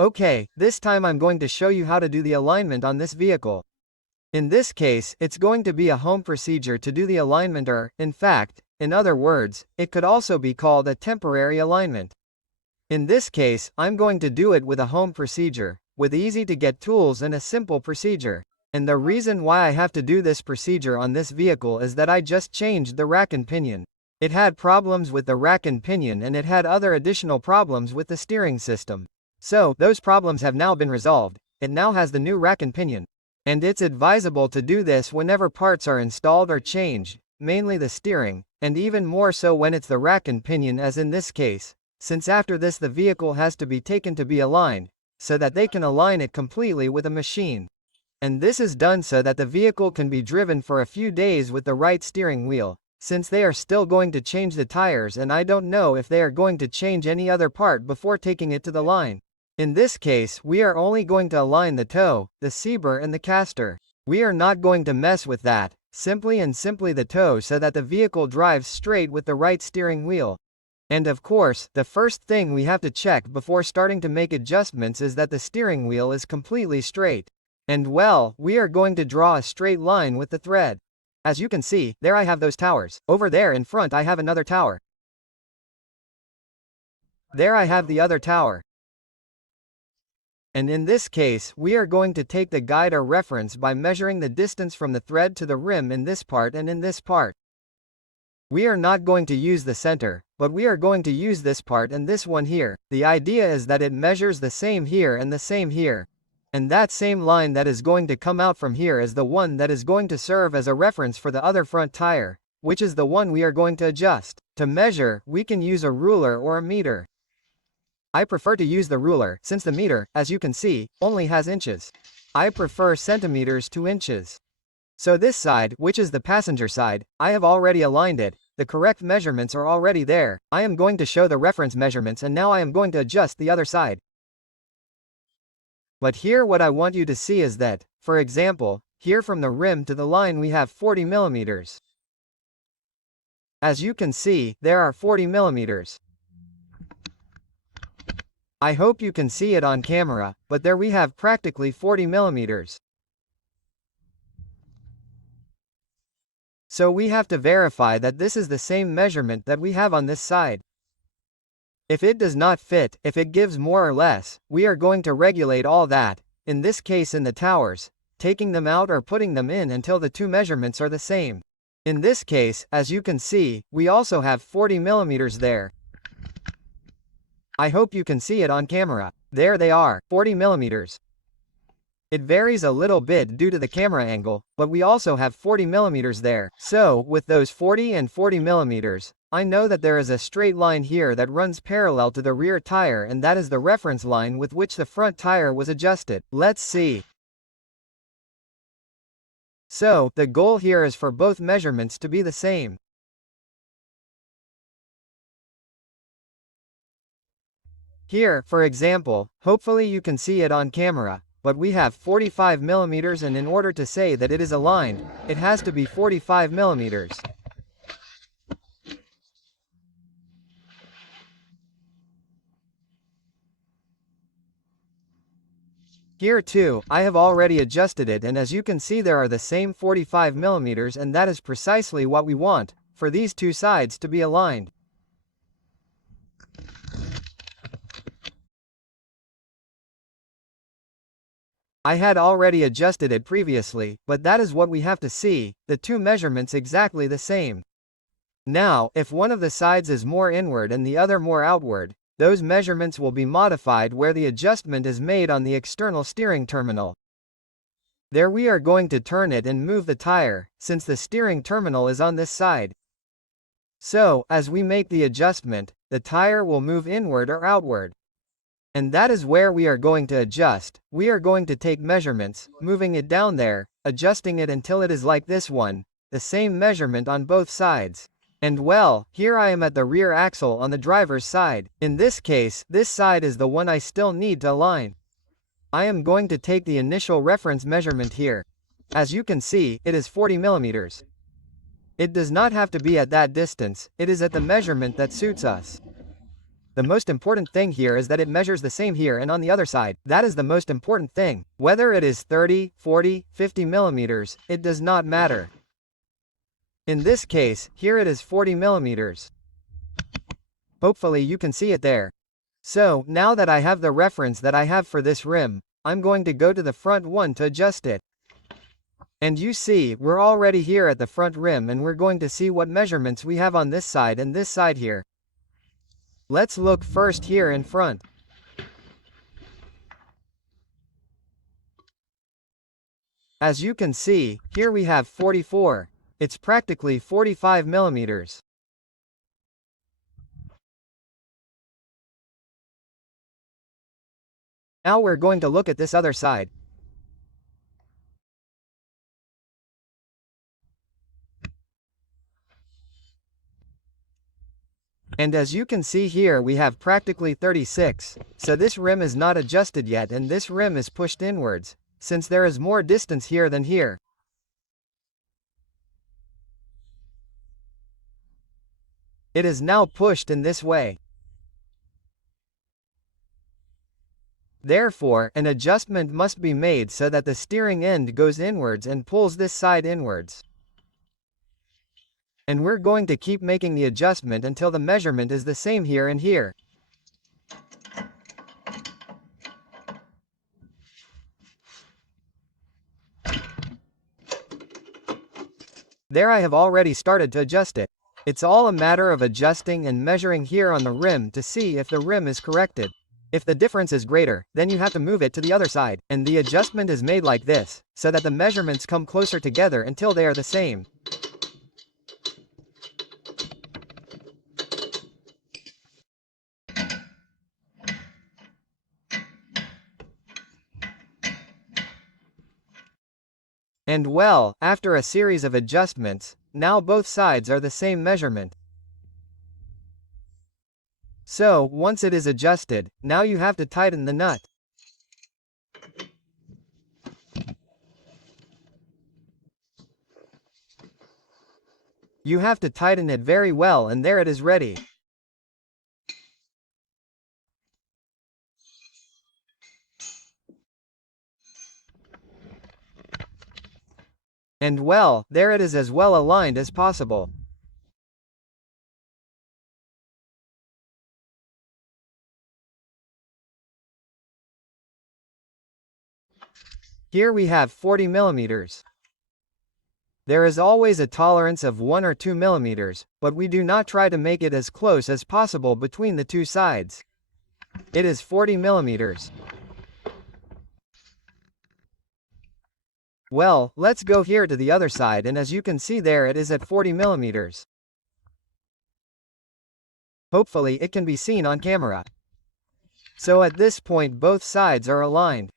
Okay, this time I'm going to show you how to do the alignment on this vehicle. In this case, it's going to be a home procedure to do the alignment or, in fact, in other words, it could also be called a temporary alignment. In this case, I'm going to do it with a home procedure, with easy to get tools and a simple procedure. And the reason why I have to do this procedure on this vehicle is that I just changed the rack and pinion. It had problems with the rack and pinion and it had other additional problems with the steering system. So, those problems have now been resolved. It now has the new rack and pinion. And it's advisable to do this whenever parts are installed or changed, mainly the steering, and even more so when it's the rack and pinion as in this case, since after this the vehicle has to be taken to be aligned, so that they can align it completely with a machine. And this is done so that the vehicle can be driven for a few days with the right steering wheel, since they are still going to change the tires and I don't know if they are going to change any other part before taking it to the line. In this case, we are only going to align the toe, the seber and the caster. We are not going to mess with that, simply the toe so that the vehicle drives straight with the right steering wheel. And of course, the first thing we have to check before starting to make adjustments is that the steering wheel is completely straight. And well, we are going to draw a straight line with the thread. As you can see, there I have those towers. Over there in front I have another tower. There I have the other tower. And in this case, we are going to take the guide or reference by measuring the distance from the thread to the rim in this part and in this part. We are not going to use the center, but we are going to use this part and this one here. The idea is that it measures the same here and the same here. And that same line that is going to come out from here is the one that is going to serve as a reference for the other front tire, which is the one we are going to adjust. To measure, we can use a ruler or a meter. I prefer to use the ruler, since the meter, as you can see, only has inches. I prefer centimeters to inches. So this side, which is the passenger side, I have already aligned it. The correct measurements are already there. I am going to show the reference measurements and now I am going to adjust the other side. But here what I want you to see is that, for example, here from the rim to the line we have 40 millimeters. As you can see, there are 40 millimeters. I hope you can see it on camera, but there we have practically 40 millimeters. So we have to verify that this is the same measurement that we have on this side. If it does not fit, if it gives more or less, we are going to regulate all that, in this case in the towers, taking them out or putting them in until the two measurements are the same. In this case, as you can see, we also have 40 millimeters there. I hope you can see it on camera. There they are, 40 millimeters. It varies a little bit due to the camera angle, but we also have 40 millimeters there. So, with those 40 and 40 millimeters, I know that there is a straight line here that runs parallel to the rear tire and that is the reference line with which the front tire was adjusted. Let's see. So, the goal here is for both measurements to be the same. Here, for example, hopefully you can see it on camera, but we have 45 millimeters and in order to say that it is aligned, it has to be 45 millimeters. Here too, I have already adjusted it and as you can see there are the same 45 millimeters and that is precisely what we want, for these two sides to be aligned. I had already adjusted it previously, but that is what we have to see, the two measurements exactly the same. Now, if one of the sides is more inward and the other more outward, those measurements will be modified where the adjustment is made on the external steering terminal. There we are going to turn it and move the tire, since the steering terminal is on this side. So, as we make the adjustment, the tire will move inward or outward. And that is where we are going to adjust. We are going to take measurements, moving it down there, adjusting it until it is like this one, the same measurement on both sides. And well, here I am at the rear axle on the driver's side. In this case, this side is the one I still need to align. I am going to take the initial reference measurement here. As you can see, it is 40 millimeters. It does not have to be at that distance, it is at the measurement that suits us. The most important thing here is that it measures the same here and on the other side. That is the most important thing. Whether it is 30, 40, 50 millimeters, it does not matter. In this case, here it is 40 millimeters. Hopefully you can see it there. So, now that I have the reference that I have for this rim, I'm going to go to the front one to adjust it. And you see, we're already here at the front rim and we're going to see what measurements we have on this side and this side here. Let's look first here in front. As you can see, here we have 44. It's practically 45 millimeters. Now we're going to look at this other side. And as you can see here we have practically 36, so this rim is not adjusted yet and this rim is pushed inwards, since there is more distance here than here. It is now pushed in this way. Therefore, an adjustment must be made so that the steering end goes inwards and pulls this side inwards. And we're going to keep making the adjustment until the measurement is the same here and here. There I have already started to adjust it. It's all a matter of adjusting and measuring here on the rim to see if the rim is corrected. If the difference is greater, then you have to move it to the other side, and the adjustment is made like this, so that the measurements come closer together until they are the same. And well, after a series of adjustments, now both sides are the same measurement. So, once it is adjusted, now you have to tighten the nut. You have to tighten it very well and there it is ready. And well, there it is as well aligned as possible. Here we have 40 millimeters. There is always a tolerance of 1 or 2 millimeters, but we do not try to make it as close as possible between the two sides. It is 40 millimeters. Well, let's go here to the other side and as you can see there it is at 40 millimeters. Hopefully it can be seen on camera. So at this point both sides are aligned.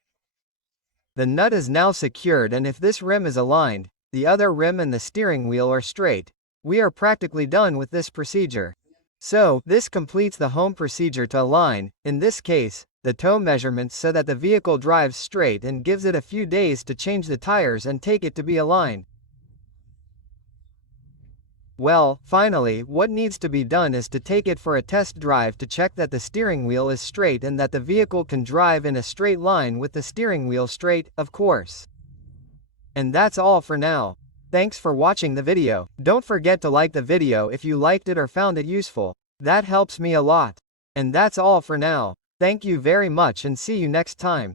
The nut is now secured and if this rim is aligned, the other rim and the steering wheel are straight, we are practically done with this procedure. So, this completes the home procedure to align, in this case, the toe measurements so that the vehicle drives straight and gives it a few days to change the tires and take it to be aligned. Well, finally, what needs to be done is to take it for a test drive to check that the steering wheel is straight and that the vehicle can drive in a straight line with the steering wheel straight, of course. And that's all for now. Thanks for watching the video. Don't forget to like the video if you liked it or found it useful. That helps me a lot. And that's all for now. Thank you very much and see you next time.